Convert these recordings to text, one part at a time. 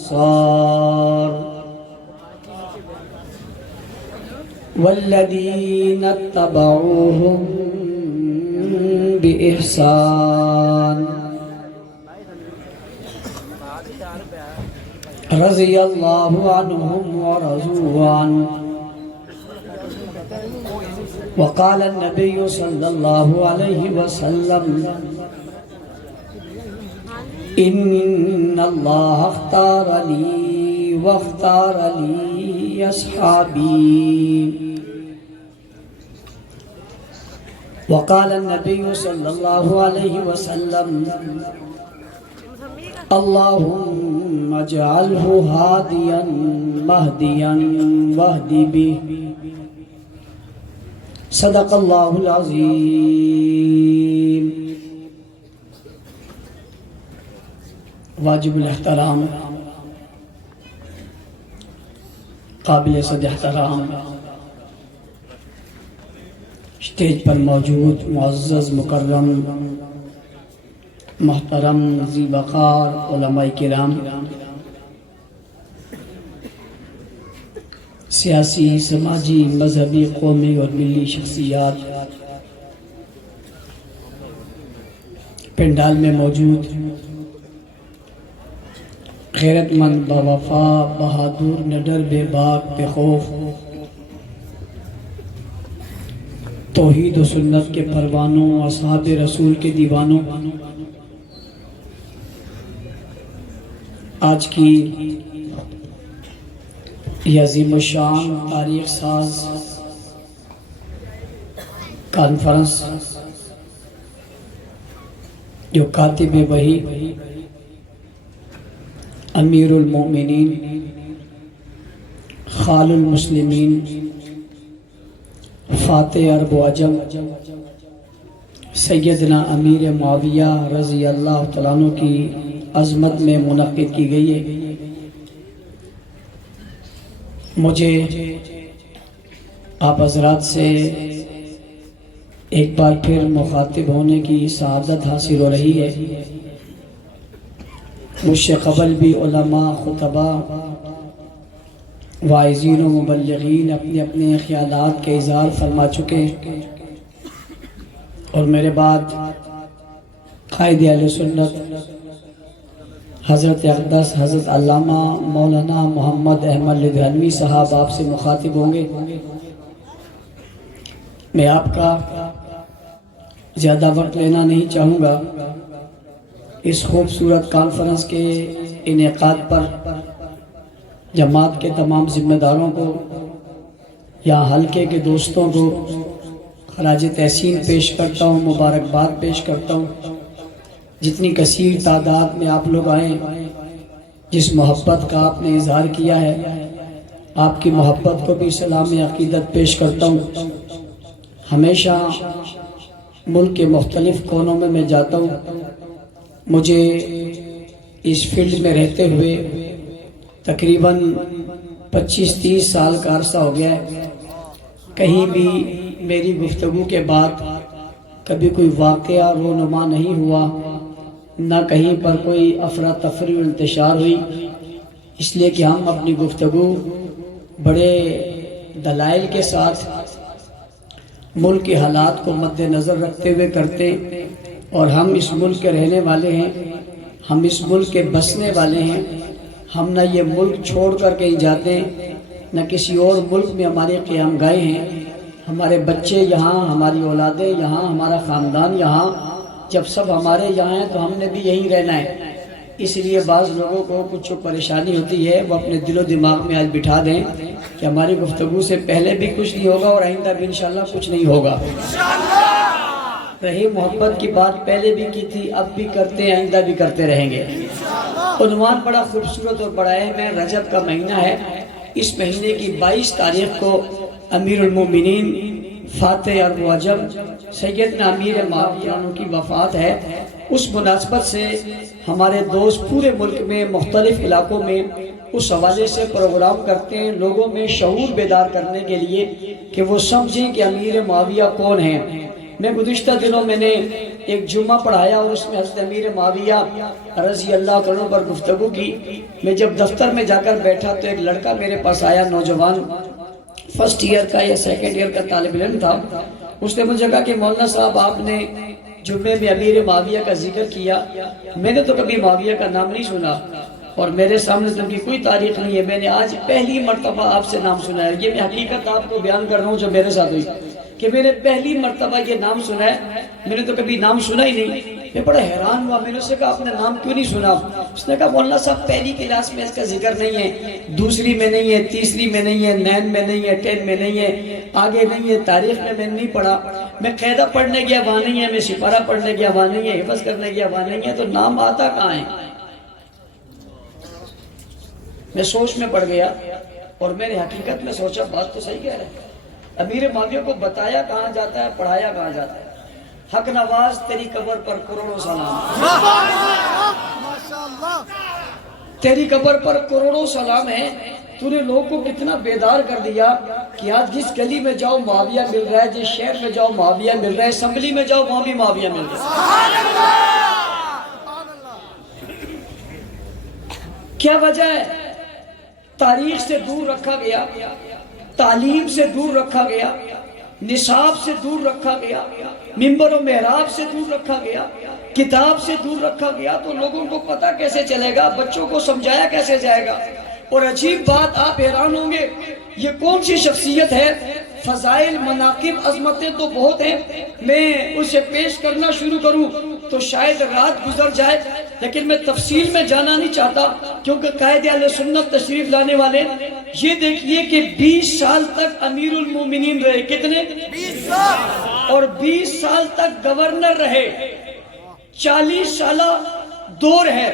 الأنصار والذين اتبعوهم بإحسان رضي الله عنهم ورضوا عنه وقال النبي صلى الله عليه وسلم إن الله اختار لي واختار لي أصحابي وقال النبي صلى الله عليه وسلم اللهم اجعله هاديا مهديا واهد به صدق الله العظيم. واجب الاحترام قابل صد احترام اسٹیج پر موجود معزز مکرم محترم ذی وقار علماء کرام، سیاسی، سماجی، مذہبی، قومی اور ملی شخصیات، پنڈال میں موجود غیرت مند، باوفا، بہادر، نڈر، بے باک، بے خوف، توحید و سنت کے پروانوں، اصحاب رسول کے دیوانوں، آج کی یہ عظیم الشان تاریخ ساز کانفرنس جو کاتب وحی امیر المومنین خال المسلمین فاتح عرب و عجم سیدنا امیر معاویہ رضی اللہ تعالیٰ عنہ کی عظمت میں منعقد کی گئی ہے، مجھے آپ حضرات سے ایک بار پھر مخاطب ہونے کی سعادت حاصل ہو رہی ہے۔ مجھ سے قبل بھی علماء، خطباء، واعظین و مبلغین اپنے اپنے خیالات کے اظہار فرما چکے ہیں، اور میرے بعد قائد اہل سنت حضرت اقدس حضرت علامہ مولانا محمد احمد لدھیانوی صاحب آپ سے مخاطب ہوں گے۔ میں آپ کا زیادہ وقت لینا نہیں چاہوں گا۔ اس خوبصورت کانفرنس کے انعقاد پر جماعت کے تمام ذمہ داروں کو، یہاں حلقے کے دوستوں کو خراج تحسین پیش کرتا ہوں، مبارکباد پیش کرتا ہوں۔ جتنی کثیر تعداد میں آپ لوگ آئیں، جس محبت کا آپ نے اظہار کیا ہے، آپ کی محبت کو بھی سلام عقیدت پیش کرتا ہوں۔ ہمیشہ ملک کے مختلف کونوں میں جاتا ہوں، مجھے اس فیلڈ میں رہتے ہوئے تقریباً 25-30 سال کا عرصہ ہو گیا ہے۔ کہیں بھی میری گفتگو کے بعد کبھی کوئی واقعہ رونما نہیں ہوا، نہ کہیں پر کوئی افراتفری و انتشار ہوئی، اس لیے کہ ہم اپنی گفتگو بڑے دلائل کے ساتھ ملک کے حالات کو مد نظر رکھتے ہوئے کرتے، اور ہم اس ملک کے رہنے والے ہیں، ہم اس ملک کے بسنے والے ہیں۔ ہم نہ یہ ملک چھوڑ کر کہیں جاتے ہیں، نہ کسی اور ملک میں ہمارے قیام گاہیں ہیں۔ ہمارے بچے یہاں، ہماری اولادیں یہاں، ہمارا خاندان یہاں۔ جب سب ہمارے یہاں ہیں تو ہم نے بھی یہیں رہنا ہے۔ اس لیے بعض لوگوں کو کچھ پریشانی ہوتی ہے، وہ اپنے دل و دماغ میں آج بٹھا دیں کہ ہماری گفتگو سے پہلے بھی کچھ نہیں ہوگا اور آئندہ بھی انشاءاللہ کچھ نہیں ہوگا۔ رہی محبت کی بات پہلے بھی کی تھی، اب بھی کرتے ہیں، آئندہ بھی کرتے رہیں گے۔ عنوان بڑا خوبصورت اور بڑا اہم ہے، رجب کا مہینہ ہے۔ اس مہینے کی 22 تاریخ کو امیر المومنین فاتح عرب و عجم سیدنا امیر معاویہ کی وفات ہے۔ اس مناسبت سے ہمارے دوست پورے ملک میں مختلف علاقوں میں اس حوالے سے پروگرام کرتے ہیں، لوگوں میں شعور بیدار کرنے کے لیے کہ وہ سمجھیں کہ امیر معاویہ کون ہیں۔ میں گزشتہ دنوں میں نے ایک جمعہ پڑھایا اور اس میں حضرت امیر معاویہ رضی اللہ عنہ پر گفتگو کی. میں جب دفتر میں جا کر بیٹھا تو ایک لڑکا میرے پاس آیا، نوجوان، فرسٹ ایئر کا یا سیکنڈ ایئر کا طالب علم تھا. اس نے مجھے کہا کہ مولانا صاحب آپ نے جمعے میں امیر معاویہ کا ذکر کیا، میں نے تو کبھی معاویہ کا نام نہیں سنا اور میرے سامنے تو ان کی کوئی تاریخ نہیں ہے، میں نے آج پہلی مرتبہ آپ سے نام سنا ہے. یہ میں حقیقت آپ کو بیان کر رہا ہوں جو میرے ساتھ ہوئی کہ میں نے پہلی مرتبہ یہ نام سنا ہے، میں نے تو کبھی نام سنا ہی نہیں. میں بڑا حیران ہوا، میں نے اس سے کہا آپ نے نام کیوں نہیں سنا؟ اس نے کہا مولانا صاحب پہلی کلاس میں اس کا ذکر نہیں ہے، دوسری میں نہیں ہے، تیسری میں نہیں ہے، 9 میں نہیں ہے، 10 میں نہیں ہے، آگے نہیں ہے، تاریخ میں میں نے نہیں پڑھا، میں قاعدہ پڑھنے گیا وہاں نہیں ہے، میں سپارہ پڑھنے گیا وہاں نہیں ہے، حفظ کرنے گیا وہاں نہیں ہے، تو نام آتا کہاں ہے؟ میں سوچ میں پڑ گیا اور میں نے حقیقت میں سوچا بات تو صحیح کہہ رہے ہیں. امیر معاویہ کو بتایا کہاں جاتا ہے، پڑھایا کہاں جاتا ہے. حق نواز تیری قبر پر کروڑوں سلام، تیری قبر پر کروڑوں سلام ہے. تو نے لوگوں کو کتنا بیدار کر دیا کہ آج جس گلی میں جاؤ معاویہ مل رہا ہے، جس شہر میں جاؤ معاویہ مل رہا ہے، اسمبلی میں جاؤ وہاں بھی معاویہ مل رہا ہے. کیا وجہ ہے؟ تاریخ سے دور رکھا گیا، تعلیم سے دور رکھا گیا، نصاب سے دور رکھا گیا، منبر و محراب سے دور رکھا گیا، کتاب سے دور رکھا گیا. تو لوگوں کو پتہ کیسے چلے گا؟ بچوں کو سمجھایا کیسے جائے گا؟ اور عجیب بات، آپ حیران ہوں گے، یہ کون سی شخصیت ہے؟ فضائل، مناقب، عظمتیں تو بہت ہیں، میں اسے پیش کرنا شروع کروں تو شاید رات گزر جائے، لیکن میں تفصیل میں جانا نہیں چاہتا کیونکہ قائد اہل سنت تشریف لانے والے. یہ دیکھیے کہ 20 سال تک امیر المومنین رہے. کتنے؟ 20 سال. اور 20 سال تک گورنر رہے. 40 سالہ دور ہے،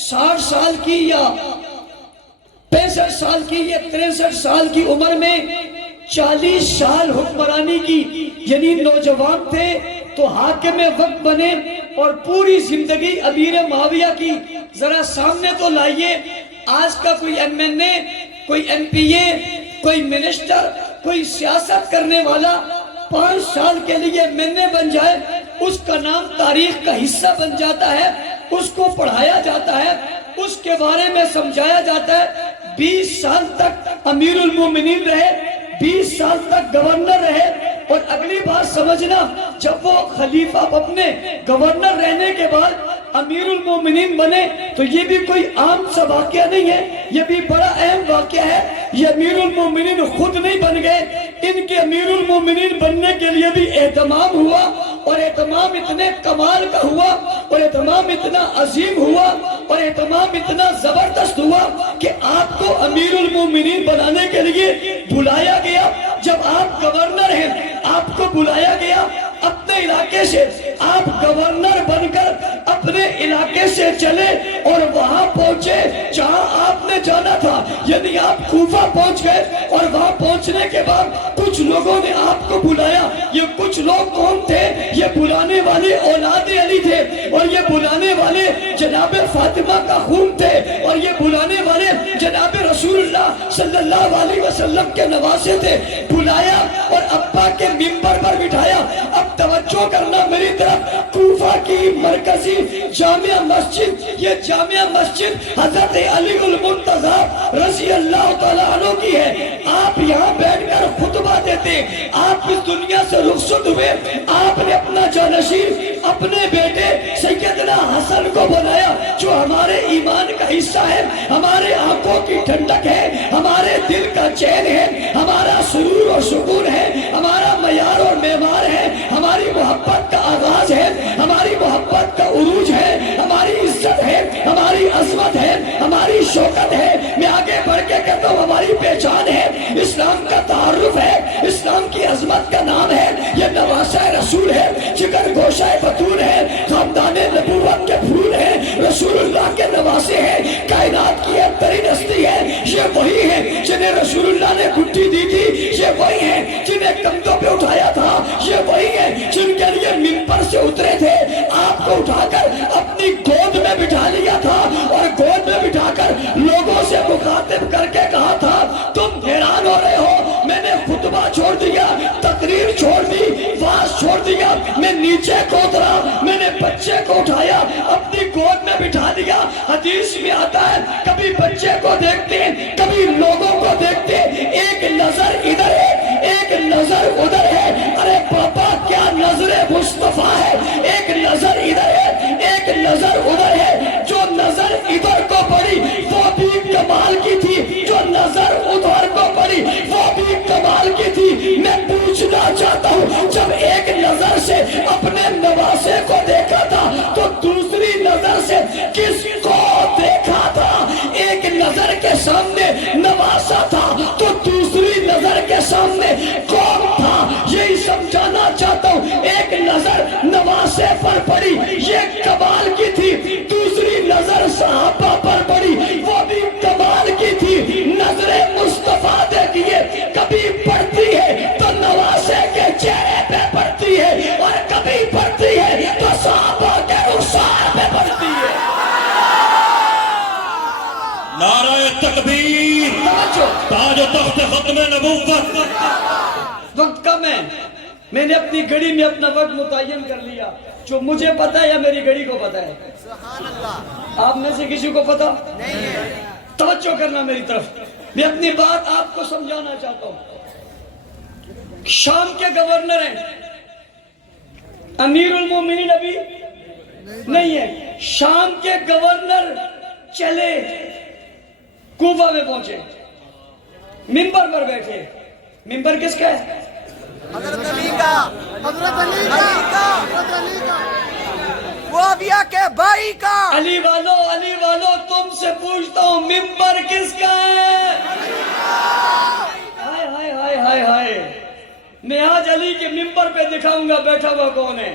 60 سال کی یا 65 سال کی یا 63 سال کی عمر میں 40 سال حکمرانی کی، یعنی نوجوان تھے تو حاکم وقت بنے اور پوری زندگی امیر معاویہ کی. ذرا سامنے تو لائیے، آج کا کوئی ایم این اے، کوئی ایم پی اے، کوئی منسٹر، کوئی سیاست کرنے والا 5 سال کے لیے ایم این اے بن جائے، اس کا نام تاریخ کا حصہ بن جاتا ہے، اس کو پڑھایا جاتا ہے، اس کے بارے میں سمجھایا جاتا ہے. 20 سال تک امیر المومنین رہے، 20 سال تک گورنر رہے. اور اگلی بات سمجھنا، جب وہ خلیفہ اپنے گورنر رہنے کے بعد امیر المومنین بنے تو یہ بھی کوئی عام سا واقعہ نہیں ہے، یہ بھی بڑا اہم واقعہ ہے. یہ امیر المومنین خود نہیں بن گئے، ان کے امیر المومنین بننے کے لیے بھی اہتمام ہوا، اور اہتمام اتنے کمال کا ہوا، اور اہتمام اتنا عظیم ہوا، اور اہتمام اتنا زبردست ہوا کہ آپ کو امیر المومنین بنانے کے لیے بلایا گیا. جب آپ گورنر ہیں، آپ کو بلایا گیا اپنے علاقے سے، آپ گورنر بن کر اپنے علاقے سے چلے اور وہاں پہنچے جہاں آپ نے جانا تھا، یعنی آپ کوفہ پہنچ گئے. اور وہاں پہنچنے کے بعد کچھ لوگوں نے آپ کو بلایا. یہ کچھ لوگ کون تھے؟ یہ بلانے والے اولاد علی تھے، اور یہ بلانے والے جناب فاطمہ کا خون تھے، اور یہ بلانے والے جناب رسول اللہ صلی اللہ علیہ وسلم کے نواسے تھے. بلایا اور ابا کے منبر پر بٹھایا. اب توجہ کرنا میری طرف، کوفہ کی مرکزی جامع مسجد، یہ جامع مسجد حضرت علی المرتضی رضی اللہ تعالیٰ عنہ کی ہے. آپ یہاں بیٹھ کر خطبہ دیتے، آپ اس دنیا سے رخصت ہوئے، آپ نے اپنا جانشین اپنے بیٹے سیدنا حسن کو بنایا جو ہمارے ایمان کا حصہ ہے، ہمارے آنکھوں کی ٹھنڈک ہے، ہمارے دل کا چین ہے، ہمارا سرور اور سکون ہے، ہمارا معیار اور معمار ہے، ہماری محبت کا آغاز ہے، ہماری محبت کا عروج ہے، ہماری عزت ہے، ہماری عظمت ہے، ہماری شوکت ہے. میں آگے بڑھ کے کہتا ہوں ہماری پہچان ہے، اسلام کا تعارف ہے، اسلام کی عظمت کا نام ہے. یہ نواسہ رسول ہے، جگر گوشہ بطول ہے، خاندان نبوت کے پھول ہیں، رسول اللہ کے نواسے ہیں، کائنات کی ایک ترین ہستی ہے. یہ وہی ہے جنہیں رسول اللہ نے گھٹی دی تھی، یہ وہی ہے جنہیں کندھوں پہ اٹھایا تھا، یہ وہی ہے جن کے لیے منبر سے اترے تھے، آپ کو اٹھا کر اپنی گود میں بٹھا لیا تھا اور گود میں بٹھا کر لوگوں نیچے کو اترا, میں نے بچے کو اٹھایا, اپنی گود میں بٹھا دیا. حدیث میں آتا ہے کبھی بچے کو دیکھتے ہیں, کبھی لوگوں کو دیکھتے ہیں, ایک نظر ادھر ہے, ایک نظر ادھر ہے. ارے پاپا کیا نظر مصطفیٰ ہے, ایک نظر ادھر ہے, ایک نظر ادھر ہے. جو نظر ادھر کو پڑی وہ بھی کمال کی تھی, جو نظر ادھر کو پڑی وہ بھی کمال کی تھی. میں پوچھنا چاہتا ہوں, جب ایک نظر سے اپنے نواسے کو دیکھا تھا تو دوسری نظر سے کس کو دیکھا تھا؟ ایک نظر کے سامنے نواسا تھا تو دوسری نظر کے سامنے کون تھا؟ یہی سمجھانا چاہتا ہوں. ایک نظر نواسے پر پڑی یہ کمال کی تھی, دوسری نظر صحابہ پر پڑی وہ بھی کمال کی تھی. نظر مصطفیٰ دیکھیے کبھی پڑتی ہے تو نواسے کے چہرے پہ پڑتی ہے, اور کبھی پڑتی ہے تو صحابہ کے رخسار پہ پڑتی ہے. نعرہ تکبیر, تاج و تخت ختم نبوت. وقت کم ہے, میں نے اپنی گھڑی میں اپنا وقت متعین کر لیا. جو مجھے پتا ہے یا میری گھڑی کو پتا ہے؟ آپ میں سے کسی کو پتا نہیں ہے؟ توجہ کرنا میری طرف, میں اپنی بات آپ کو سمجھانا چاہتا ہوں. شام کے گورنر ہیں, امیر المومنین ابھی نہیں ہے. شام کے گورنر چلے کوفہ میں پہنچے, منبر پر بیٹھے. منبر کس کا ہے؟ حضرت علی کا, حضرت علی کا, معاویہ کے بھائی کا. علی والو تم سے پوچھتا ہوں منبر کس کا ہے؟ ہائے ہائے ہائے ہائے ہائے, میں آج علی کے منبر پہ دکھاؤں گا بیٹھا ہوا کون ہے.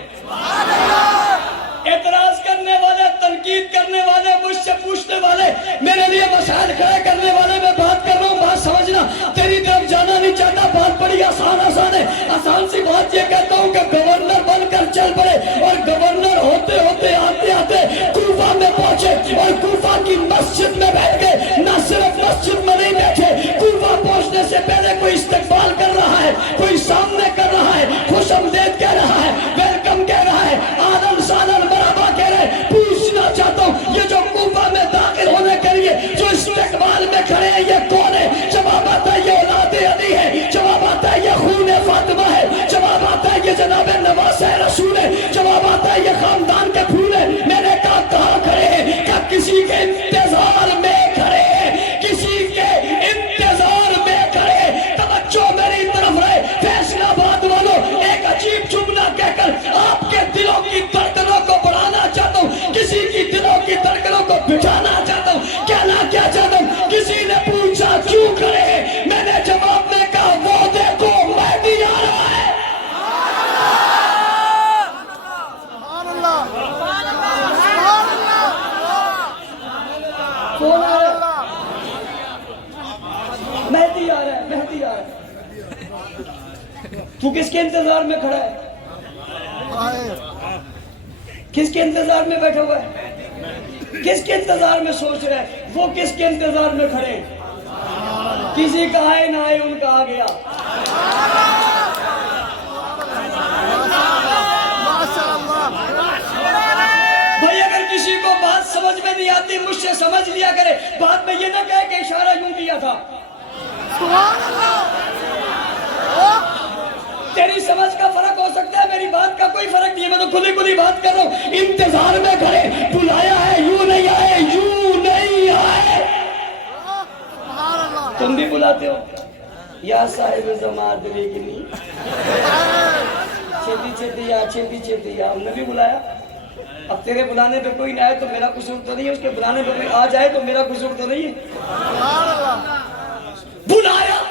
اعتراض کرنے والے, تنقید کرنے والے, مجھ سے پوچھنے والے, میرے لیے مسائل کھڑے کرنے والے, میں بات کر رہا ہوں, بات سمجھنا. تیری طرف جانا نہیں چاہتا, بات بڑی آسان ہے. آسان سی بات یہ کہتا ہوں کہ گورنر بن کر چل پڑے, اور گورنر ہوتے ہوتے آتے آتے کوفہ میں پہنچے, اور کوفہ کی مسجد میں بیٹھ گئے. نہ صرف مسجد میں نہیں بیٹھے, کوفہ پہنچنے سے پہلے کوئی استقبال کر رہا ہے, کوئی سامنے کر رہا ہے, خوش آمدید کہہ رہا ہے, ویلکم کہہ رہا ہے, آدم سالن مرحبا کہہ رہے. پوچھنا چاہتا ہوں یہ جو کوفہ میں داخل ہونے کے لیے جو استقبال میں کھڑے ہیں یہ کون ہے؟ جواب آتا ہے یہ اولاد علی ہے, جواب آتا ہے یہ خون فاطمہ ہے, جواب آتا ہے یہ جناب نواسہ رسول ہے, جواب آتا ہے یہ خاندان کے پھول ہے. میں نے کہا کہاں کھڑے ہیں؟ کہ کسی کے انتظار میں کھڑے ہیں, کسی کے انتظار میں کھڑے ہیں. توجہ میری طرف رہے. فیصلہ آباد والوں, ایک عجیب جملہ کہہ کر آپ کے دلوں کی دھڑکنوں کو بڑھانا چاہتا ہوں, کسی کی دلوں کی دھڑکنوں کو بٹھانا چاہتا ہوں. کہنا کیا چاہتا ہوں؟ کسی نے پوچھا کیوں کھڑے ہیں, میں نے جواب میں کہا وہ دیکھو مہدی آ رہا ہے. کون آ رہا ہے؟ مہدی آ رہا ہے, مہدی آ رہا ہے. تو کس کے انتظار میں کھڑا ہے؟ کس کے انتظار میں بیٹھا ہوا ہے؟ کس کے انتظار میں سوچ رہا ہے؟ وہ کس کے انتظار میں کھڑے ہیں؟ کسی کا آئے نہ آئے ان کا آ گیا. بھائی اگر کسی کو بات سمجھ میں نہیں آتی مجھ سے سمجھ لیا کرے, بات میں یہ نہ کہے کہ اشارہ یوں کیا تھا. تیری سمجھ کا فرق ہو سکتا ہے, میری بات کا کوئی فرق نہیں ہے. میں تو کھلی کھلی بات کر رہا ہوں. انتظار میں کھڑے, بلایا ہے, یوں نہیں آئے, یوں نہیں آئے. تم بھی بلاتے ہو یا صاحب زمان دلی کی نہیں, چھتی چھتی یا چھتی چھتی یا, ہم نے بھی بلایا. اب تیرے بلانے پہ کوئی نہ آئے تو میرا قصور تو نہیں ہے, اس کے بلانے پہ کوئی آ جائے تو میرا قصور تو نہیں ہے. بلایا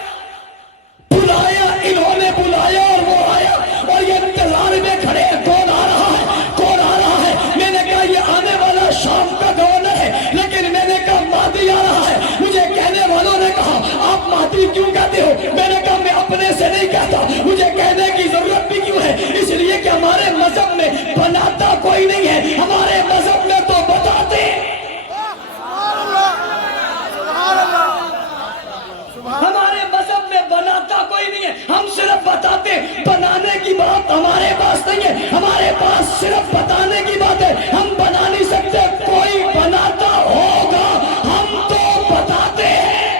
بلایا, انہوں نے بلایا اور وہ آیا, اور یہ انتظار میں کھڑے ہیں کون آ رہا ہے, کون آ رہا ہے. میں نے کہا یہ آنے والا شام کا گورنر ہے, لیکن میں نے کہا مہدی آ رہا ہے. مجھے کہنے والوں نے کہا آپ مہدی کیوں کہتے ہو؟ میں نے کہا میں اپنے سے نہیں کہتا, مجھے کہنے کی ضرورت بھی کیوں ہے؟ اس لیے کہ ہمارے مذہب میں بناتا کوئی نہیں ہے, ہمارے مذہب میں تو بتاتے ہیں. ہمارے مذہب میں بناتا کوئی نہیں ہے, ہم صرف بتاتے. بنانے کی بات ہمارے پاس نہیں ہے, ہمارے پاس صرف بتانے کی بات ہے. ہم بنا نہیں سکتے, کوئی بناتا ہوگا, ہم تو بتاتے ہیں.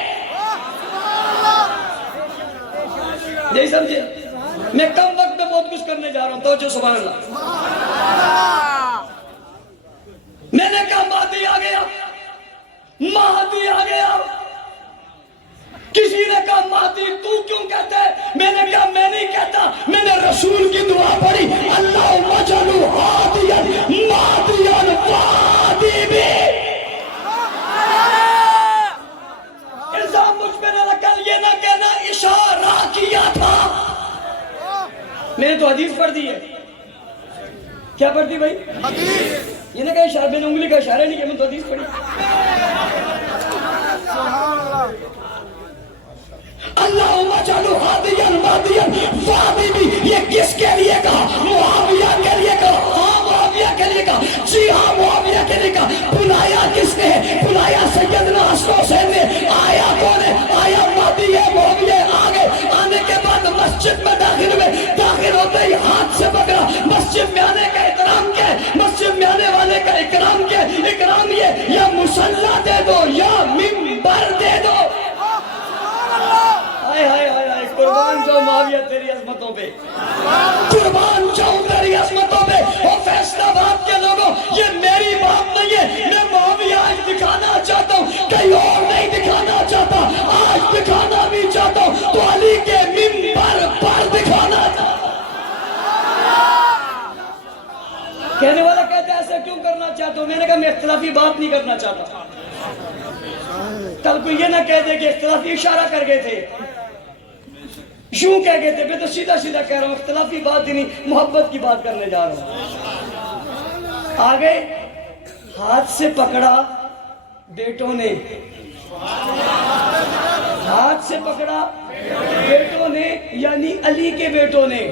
نہیں سمجھے؟ میں کم وقت میں بہت کچھ کرنے جا رہا ہوں, توجہ سبحان اللہ. میں نے کہا مہدی آ گیا, مہدی آ گیا. کسی نے کہا مہدی تو کیوں کہتا ہے؟ میں نے کہا میں نہیں کہتا, میں نے رسول کی دعا پڑھی, اللہم اجعلہ ہادیا مہدیا وہدی بھی. الزام مجھ پہ نہ لگا, یہ نہ کہنا اشارہ کیا تھا. میں نے تو حدیث پڑھ دی ہے. کیا پڑھ دی بھائی؟ حدیث. یہ نہ کہا اشارہ, میں نے انگلی کا اشارہ نہیں کیا, میں نے تو حدیث پڑھی. اللہم اجعلہ ہادیا مہدیا وہدی بھی. یہ کس کے لیے کہا؟ معاویہ کے لیے کہا. ہاں معاویہ کے لیے کہا, جی ہاں معاویہ کے لیے کہا. بلایا کس نے؟ بلایا سیدنا حسن حسین نے. آیا کون ہے؟ آیا مہدی ہے, معاویہ آگے. آنے کے بعد مسجد میں داخل ہوئے, داخل ہوتے ہی ہاتھ سے پکڑا. مسجد میں آنے کا احترام کیا ہے؟ مسجد میں آنے والے کا اکرام کیا ہے؟ اکرام یہ, یا مصلی دے دو یا منبر دے دو. ہائے ہائے ہائے ہائے, قربان جاؤ معاویہ تیری عظمتوں پہ, قربان جاؤں تیری عظمتوں پہ. اور فیصلہ آباد کے لوگوں, یہ میری بات نہیں ہے, میں معاویہ آج دکھانا چاہتا ہوں, کہیں اور نہیں دکھانا چاہتا. آج دکھانا بھی چاہتا ہوں تو علی کے منبر پر دکھانا چاہتا ہوں. کہنے والا کہتا ہے ایسا کیوں کرنا چاہتا ہوں؟ میں نے کہا میں اختلافی بات نہیں کرنا چاہتا. کل کو یہ نہ کہہ دے کہ اختلافی اشارہ کر گئے تھے, یوں کہہ گئے تھے. میں تو سیدھا سیدھا کہہ رہا ہوں, اختلافی بات ہی نہیں, محبت کی بات کرنے جا رہا ہوں. آگے ہاتھ سے پکڑا بیٹوں نے, ہاتھ سے پکڑا بیٹوں نے, یعنی علی کے بیٹوں نے.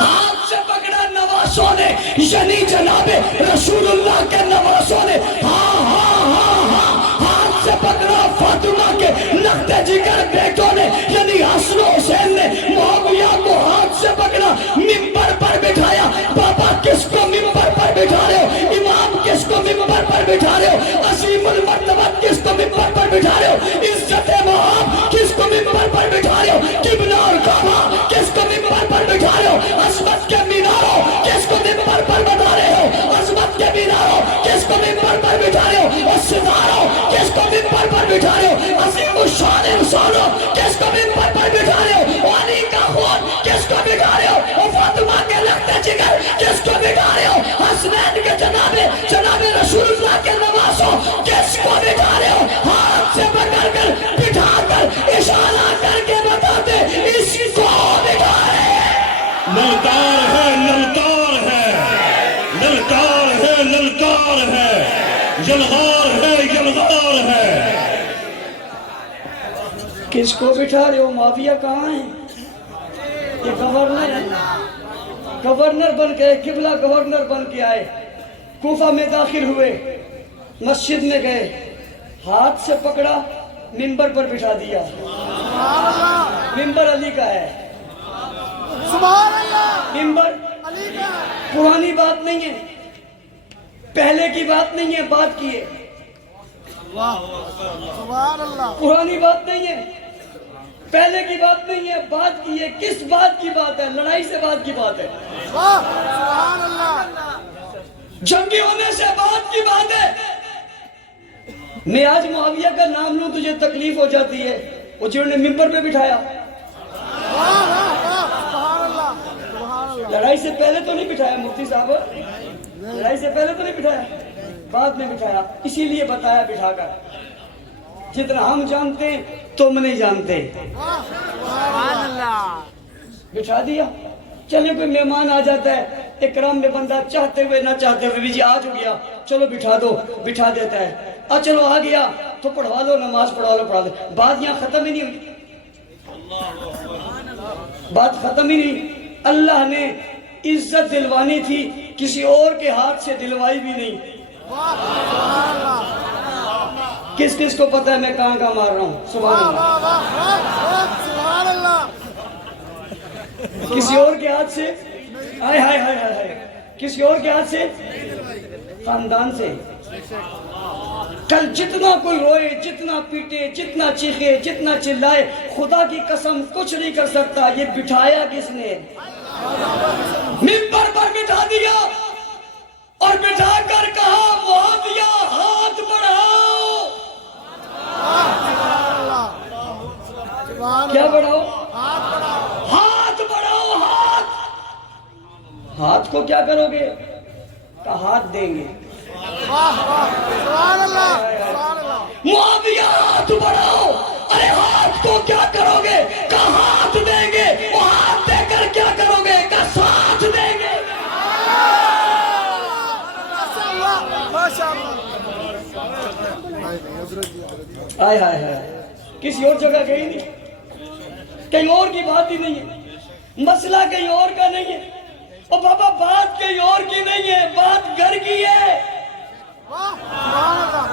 ہاتھ سے پکڑا نواسوں نے, یعنی جناب رسول اللہ کے نواسوں نے. ہاں ہاں ہاں ہاں, ہاتھ سے پکڑا فاطمہ کے لخت جگر بیٹوں نے, یعنی حسن حسین نے. معاویہ کو ہاتھ سے پکڑا, منبر پر بٹھایا. بابا کس کو منبر پر بٹھا رہے ہو؟ امام کس کو منبر پر بٹھا رہے ہو؟ عظیم المرتبت کس کو منبر پر بٹھا رہے ہو؟ عزت مآب کس کو منبر پر بٹھا رہے ہو؟ قبلہ اور کعبہ کس کو منبر پر بٹھا رہے ہو؟ عظمت کے میناروں کس کو منبر پر بٹھا رہے ہو؟ عظمت کے میناروں کس کو منبر پر بٹھا رہے ہو؟ اور ستاروں کس کو منبر پر بٹھا رہے ہو؟ عظیم الشان انسانوں کس کو منبر پر بٹھا رہے ہو؟ علی کا خون کس کو بٹھا رہے ہو؟ اور فاطمہ کے لخت جگر کس کو بٹھا رہے ہو؟ حسنین کے جناب رسول اللہ کے نواسوں کس کو بٹھا رہے ہو؟ ہاتھ سے پکڑ کر بٹھا کر اشارہ کر کے بتاتے اس کو بٹھا رہے ہیں. للکار ہے, للکار ہے, للکار ہے, للکار ہے, یلغار ہے, یلغار ہے. کس کو بٹھا رہے ہو؟ معاویہ کہاں ہیں؟ یہ گورنر ہے, گورنر بن کے, قبلہ گورنر بن کے آئے. کوفہ میں داخل ہوئے, مسجد میں گئے, ہاتھ سے پکڑا, منبر پر بٹھا دیا. منبر علی کا ہے, سبحان اللہ. منبر علی کا پرانی بات نہیں ہے, پہلے کی بات نہیں ہے, بات کی ہے. سبحان اللہ. پرانی بات نہیں ہے, پہلے کی بات نہیں ہے, بات کی ہے. کس بات کی بات ہے؟ لڑائی سے بات کی بات ہے, سبحان اللہ. جنگی ہونے سے بات کی بات ہے. میں آج معاویہ کا نام لوں تجھے تکلیف ہو جاتی ہے, وہ جنہوں نے منبر پہ بٹھایا. سبحان اللہ. سبحان اللہ. لڑائی سے پہلے تو نہیں بٹھایا مفتی صاحب, لڑائی سے پہلے تو نہیں بٹھایا, بعد میں بٹھایا. اسی لیے بتایا بٹھا کر, جتنا ہم جانتے ہیں تم نہیں جانتے. سبحان اللہ. بٹھا دیا. چلے کوئی مہمان آ جاتا ہے, اکرام میں بندہ چاہتے ہوئے نہ چاہتے ہوئے بھی جی آج ہو گیا, چلو بٹھا دو, بٹھا دیتا ہے. چلو آ گیا تو پڑھوا لو, نماز پڑھا لو, پڑھا دو. بات یہاں ختم ہی نہیں ہوئی, بات ختم ہی نہیں. اللہ نے عزت دلوانی تھی, کسی اور کے ہاتھ سے دلوائی بھی نہیں. کس کس کو پتہ ہے میں کہاں کہاں مار رہا ہوں؟ سبحان اللہ. سبحان اللہ. کسی اور کے ہاتھ سے ہائے ہائے ہائے ہائے کسی اور کے ہاتھ سے خاندان سے کل جتنا کوئی روئے جتنا پیٹے جتنا چیخے جتنا چلائے خدا کی قسم کچھ نہیں کر سکتا یہ بٹھایا کس نے منبر پر بٹھا دیا اور بٹھا کر کہا معاویہ ہاتھ بڑھاؤ کیا بڑھاؤ ہاتھ بڑھاؤ ہاتھ کو کیا کرو گے کہا ہاتھ دیں گے معاویہ ہاتھ بڑھاؤ ارے ہاتھ کو کیا کرو گے کہا ہاتھ دیں گے وہ ہاتھ دے کر کیا کرو گے کہا ساتھ دیں گے آئے ہائے ہائے کسی اور جگہ گئی نہیں کہیں اور کی بات ہی نہیں ہے مسئلہ کہیں اور کا نہیں ہے اور بابا بات کہیں اور کی نہیں ہے بات گھر کی ہے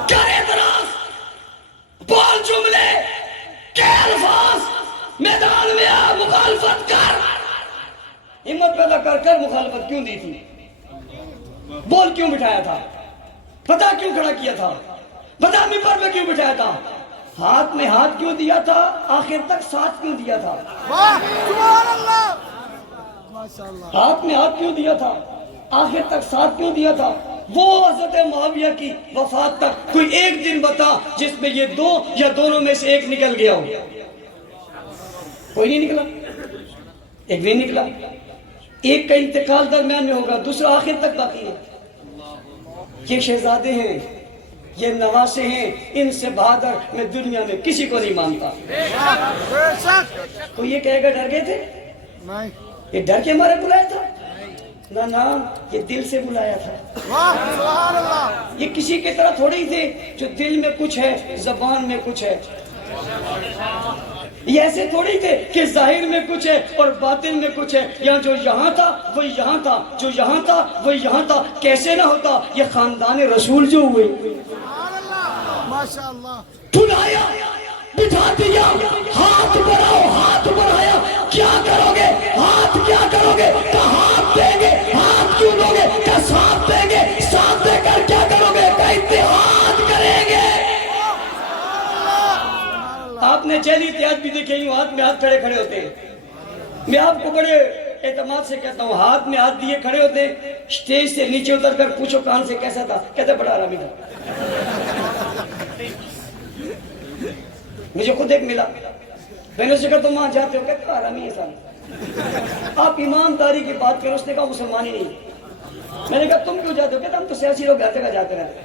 کر اعتراض بول جملے کہ الفاظ میدان میں آ مخالفت کر ہمت پیدا کر کر مخالفت کیوں دی تھی بول کیوں بٹھایا تھا پتا کیوں کھڑا کیا تھا پتا منبر پہ کیوں بٹھایا تھا ہاتھ میں ہاتھ کیوں دیا تھا آخر تک ساتھ کیوں دیا تھا ہاتھ میں ہاتھ کیوں دیا تھا آخر تک ساتھ کیوں دیا تھا وہ حضرت معاویہ کی وفات تک کوئی ایک دن بتا جس میں یہ دو یا دونوں میں سے ایک نکل گیا ہو کوئی نہیں نکلا ایک بھی نکلا ایک کا انتقال درمیان میں ہوگا دوسرا آخر تک باقی ہے یہ شہزادے ہیں یہ نواسے ہیں ان سے بہادر میں دنیا میں کسی کو نہیں مانتا تو یہ کہے گا ڈر گئے تھے یہ ڈر کے ہمارے بلایا تھا نہ یہ دل سے بلایا تھا یہ کسی کی طرح تھوڑی تھے جو دل میں کچھ ہے زبان میں کچھ ہے یہ ایسے تھوڑی تھے کہ ظاہر میں کچھ ہے اور باطن میں کچھ ہے یا جو یہاں تھا وہ یہاں تھا جو یہاں تھا وہ یہاں تھا کیسے نہ ہوتا یہ خاندان رسول جو ہوئے بلایا بٹھا دیا ہاتھ بڑھاؤ ہاتھ بڑھایا کیا کرو گے ہاتھ کیا کرو گے کہ ہاتھ دیں گے ہاتھ کیوں دو گے کہ ساتھ دیں گے ساتھ دے کر کیا کرو گے کہ اتحاد کریں گے آپ نے جیلی اتحاد بھی دیکھے ہوں ہاتھ میں ہاتھ کھڑے کھڑے ہوتے ہیں میں آپ کو بڑے اعتماد سے کہتا ہوں ہاتھ میں ہاتھ دیے کھڑے ہوتے ہیں سٹیج سے نیچے اتر کر پوچھو کان سے کیسا تھا کہتے بڑا آرامی تھا مجھے خود ایک ملا میں نے اسے کہا تم وہاں جاتے ہو کہتا آرامی ہے صاحب آپ ایمانداری کی بات کرو اس نے کہا مسلمان ہی نہیں میں نے کہا تم کیوں جاتے ہو کہتا ہم تو سیاسی لوگ جاتے جاتے رہتے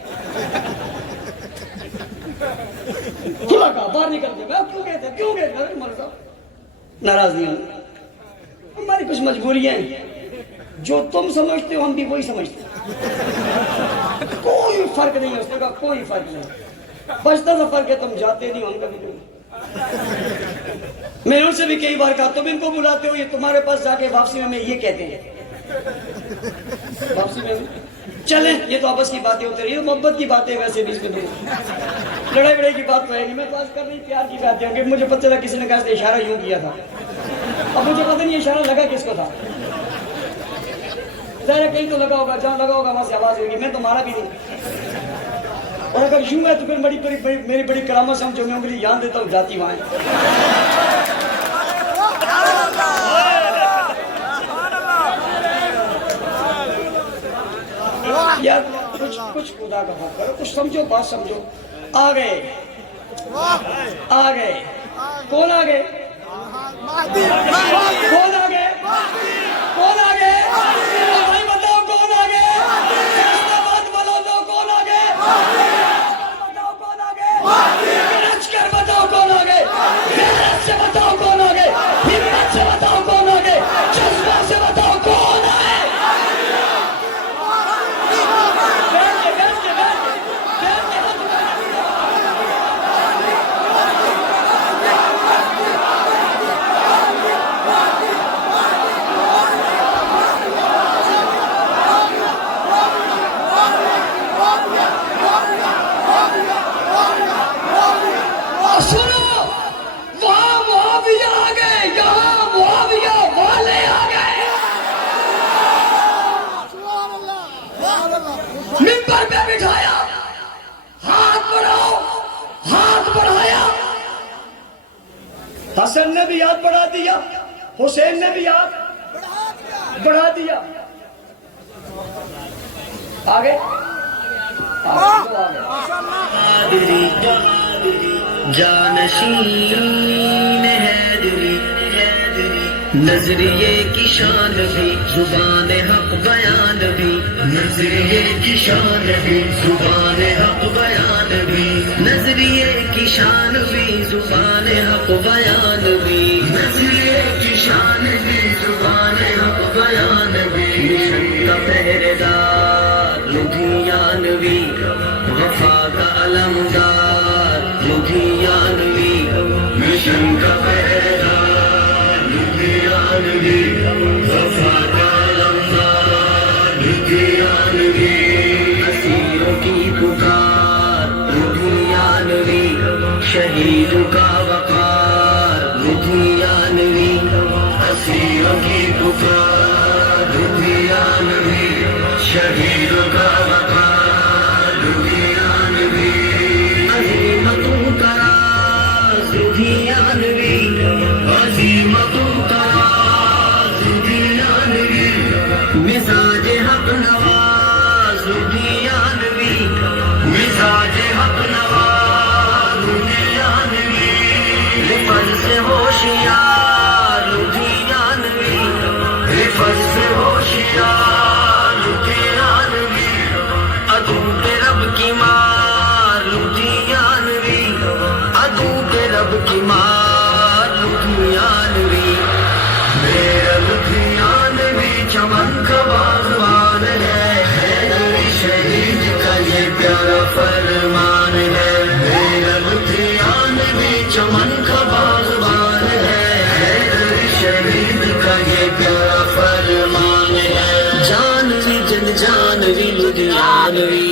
کھلا کہا باہر نکلتے میں کیوں کہتے کیوں کہتے مرزا ناراض نہیں ہوں ہماری کچھ مجبوریاں ہیں جو تم سمجھتے ہو ہم بھی وہی سمجھتے ہیں کوئی فرق نہیں ہے اس نے کہا کوئی فرق نہیں بچتا سا فرق ہے تم جاتے نہیں ہم کبھی نہیں میں نے ان سے بھی کئی بار کہا تم ان کو بلاتے ہو یہ تمہارے پاس جا کے واپسی میں یہ کہتے ہیں واپسی میں چلیں یہ تو آپس کی باتیں ہوتی رہی ہے محبت کی باتیں ویسے بھی اس میں لڑائی بڑائی کی بات تو ہے نہیں میں تو آج کر رہی پیار کی باتیں ہوں کہ مجھے پتہ چلا کسی نے کہا سے اشارہ یوں کیا تھا اب مجھے پتہ نہیں اشارہ لگا کس کو تھا ظاہر کہیں تو لگا ہوگا جہاں لگا ہوگا وہاں سے آواز ہوگی میں تو مارا بھی نہیں اور اگر یوں ہے تو پھر میری بڑی کرامت سمجھو میں انگلی یہاں دیتا ہوں جاتی وہاں یار کچھ خدا کا حق کرو کچھ سمجھو بات سمجھو آ گئے کون آ گئے کون آ گئے کون آ گئے بھائی بتاؤ کون آ گئے بات بولو تو کون آ گئے بتاؤ کون آ گئے رچ کر بتاؤ کون آ گئے غیرت سے بتاؤ کون آ گئے ہمت سے بتاؤ کون آ گئے جذبہ سے بتاؤ کون آئے حسن نے بھی ہاتھ بڑھا دیا، حسین نے بھی ہاتھ بڑھا دیا. آگے جانشین حیدری، نظریے کی شان بھی زبان حق بیان بھی، نظریے کی شان بھی زبان حق بیان بھی، نظریے کی شان بھی زبان حق بیان بھی، نظریے کی شان بھی زبان حق بیان بھی. مشن کا پہرے دار لدھیانوی، وفا کا علمدار لدھیانوی، مشن کا پہرے دار لدھیانوی، وفا کا علمدار لدھیانوی. اسیروں کی پکار لدھیانوی، شہیدوں کا وقار لدھیانوی، اسیروں کی پکار لدھیانوی، شہیدوں کا وقار لدھیانوی. عظیمتوں کا راز لدھیانوی، عظیمتوں کا راز لدھیانوی، مزاج حق نواز لدھیانوی، مزاج حق نواز لدھیانوی، رفل سے ہوشیار لدھیانوی، رفل سے ہوشیار لدھیانوی، عدو کے رب کی مار لدھیانوی، عدو کے رب کی مار لدھیانوی. میرا لدھیانوی چمن کا باغبان ہے، حیدری شہید کا یہ پیارا فرمان ہے. میرا لدھیانوی چمن کا باغبان ہے، حیدری شہید کا یہ پیارا فرمان ہے. جانوی جن جانوی لدھیانوی.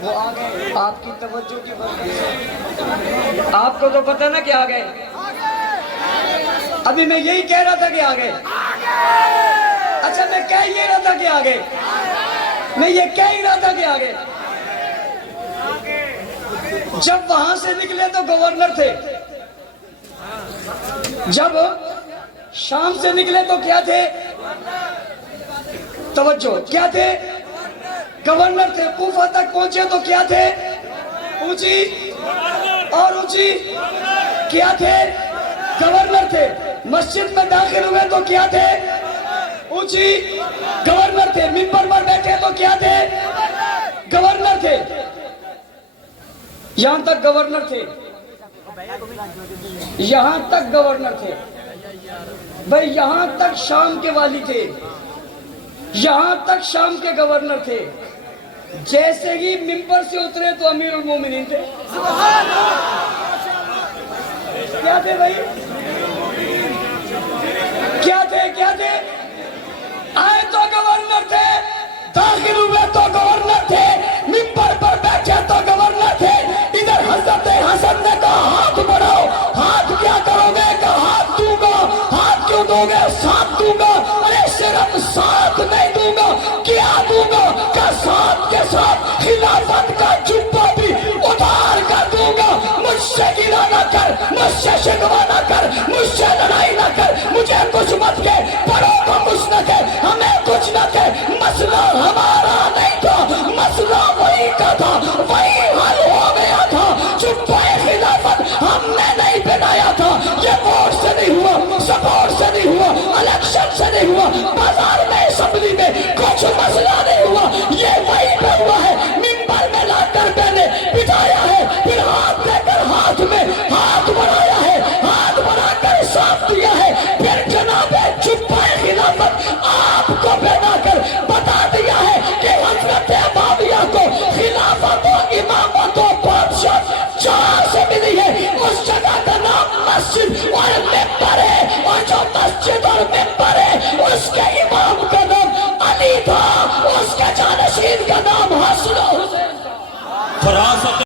وہ آ گئے، آپ کی توجہ کی وجہ سے. آپ کو تو پتہ نا کہ آ گئے. ابھی میں یہی کہہ رہا تھا کہ آ گئے. اچھا میں کہہ یہ رہا تھا کہ آ گئے، میں یہ کہہ ہی رہا تھا کہ آ گئے. جب وہاں سے نکلے تو گورنر تھے، جب شام سے نکلے تو کیا تھے؟ توجہ، کیا تھے؟ گورنر تھے. کوفہ تک پہنچے تو کیا تھے؟ اونچی اور اونچی. کیا تھے؟ گورنر تھے. مسجد میں داخل ہوئے تو کیا تھے؟ اونچی گورنر تھے. منبر پر بیٹھے تو کیا تھے؟ گورنر تھے. یہاں تک گورنر تھے، یہاں تک گورنر تھے بھائی، یہاں تک شام کے والی تھے، یہاں تک شام کے گورنر تھے. جیسے ہی منبر سے اترے تو امیر المومنین تھے. کیا تھے بھائی؟ کیا تھے؟ کیا تھے؟ آئے تو گورنر تھے، داخل ہوئے تو گورنر تھے، منبر پر بیٹھے تو گورنر تھے. ادھر حضرت حسن نے کہا ہاتھ بڑھاؤ. ہاتھ کیا کرو گے؟ کہا ہاتھ دوں گا. ہاتھ کیوں دو گے؟ ساتھ دوں گا. ارے صرف ساتھ نہیں دوں گا، کیا دوں گا؟ کہ ساتھ کے ساتھ خلافت کا جبہ بھی اتار کر دوں گا. مجھ سے گلا نہ کر، مجھ سے شکوا نہ کر، مجھ سے لڑائی نہ کر. مجھے کچھ مت کہ، پڑھو کو کچھ نہ کہ، ہمیں کچھ نہ کہ.